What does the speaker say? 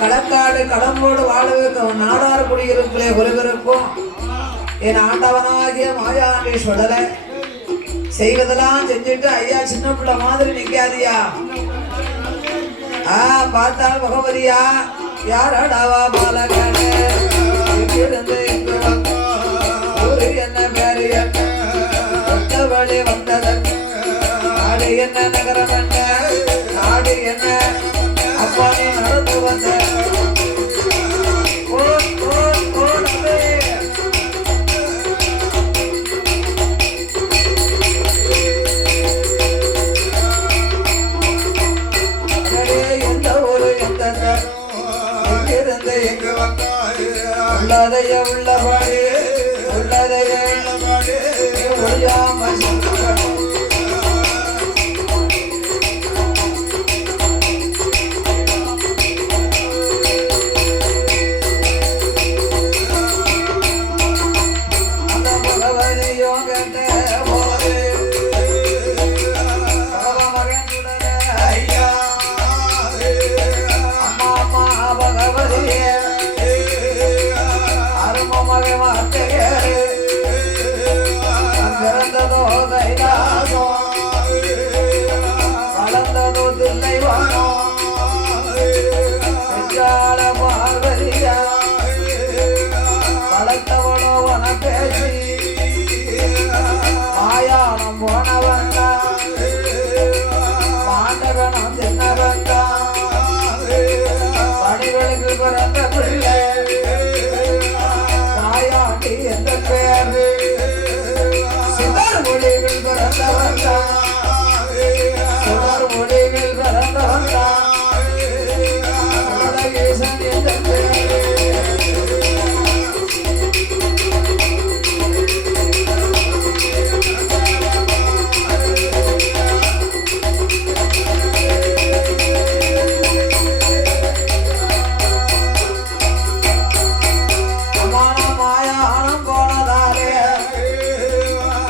களக்காடு கடம்போடு வாழ வைக்கும் நாடார் குடியிருப்பிலே ஒருவருக்கும் என் ஆண்டவனாகிய மாயாண்டீஸ்வரரை செய்வதெல்லாம் செஞ்சுட்டு ஐயா சின்ன பிள்ளை மாதிரி நிக்காதியா. பார்த்தால் பகவதியா யாரடாவா பாலகனே இங்கிருந்து இங்கு ஊரு என்ன பேரு என்ன ஒத்த வழி வந்ததன் நாடு என்ன நகரம் என்ன நாடு என்ன அப்பா நீ நடந்து வந்த உள்ளதைய உள்ளபாடு உள்ளதைய உள்ளபாடு ஒழியாமல் அந்த பகவதியோ கண்ட போது மகன் ஐயா அம்மா அம்மா பகவதியே பிறந்ததோ கைலாசோ வளர்ந்ததோ தில்லை வானோ